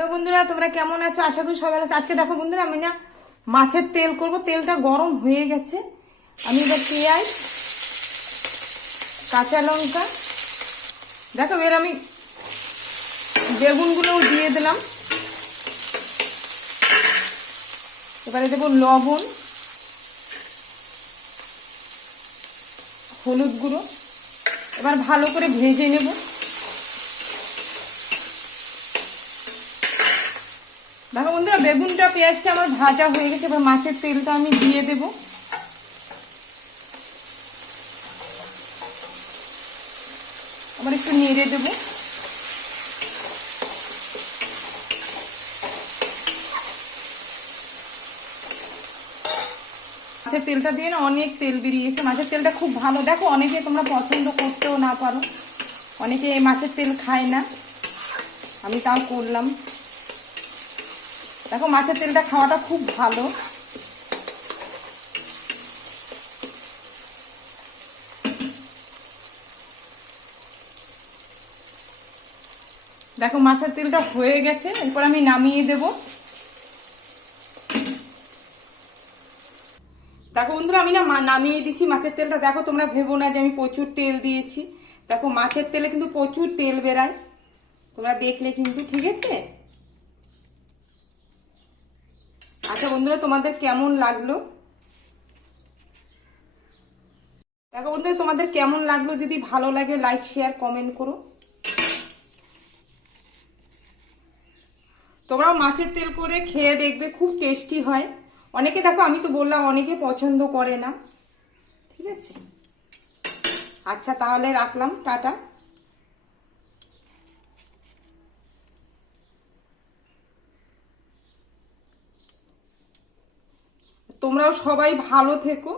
Hello বন্ধুরা, তোমরা কেমন আছো? আশা করি সবাই আছে। আজকে দেখো বন্ধুরা, আমি না মাছের তেল করব। তেলটা গরম হয়ে গেছে। আমি এবার পেঁয়াজ, কাঁচা লঙ্কা, দেখো এবার আমি বেগুনগুলোও দিয়ে দিলাম। এবারে দেবো লবণ, হলুদ গুঁড়ো। এবার ভালো করে ভেজে নেব। দেখো বন্ধুরা, বেগুনটা পেঁয়াজটা আমার ভাজা হয়ে গেছে। এবার মাছের তেলটা আমি দিয়ে দেব। আবার একটু নেড়ে দেব। মাছের তেলটা দিয়ে না অনেক তেল বেরিয়েছে। মাছের তেলটা খুব ভালো। দেখো অনেকে তোমরা পছন্দ করতেও না পারো, অনেকে এই মাছের তেল খায় না, আমি তাও করলাম। দেখো মাছের তেলটা খাওয়াটা খুব ভালো। দেখো মাছের তেলটা হয়ে গেছে। এরপর আমি নামিয়ে দেব। দেখো বন্ধুরা, আমি না নামিয়ে দিচ্ছি মাছের তেলটা। দেখো তোমরা ভেবো না যে আমি প্রচুর তেল দিয়েছি। দেখো মাছের তেলে কিন্তু প্রচুর তেল বেরায়, তোমরা দেখলে কিন্তু। ঠিক আছে? আচ্ছা বন্ধুরা, তোমাদের কেমন লাগলো? দেখো বন্ধুরা, তোমাদের কেমন লাগলো? যদি ভালো লাগে লাইক শেয়ার কমেন্ট করো। তোমরাও মাছের তেল করে খেয়ে দেখবে, খুব টেস্টি হয়। অনেকে, দেখো আমি তো বললাম অনেকে পছন্দ করে না। ঠিক আছে? আচ্ছা তাহলে রাখলাম, টাটা। তোমরাও সবাই ভালো থেকো।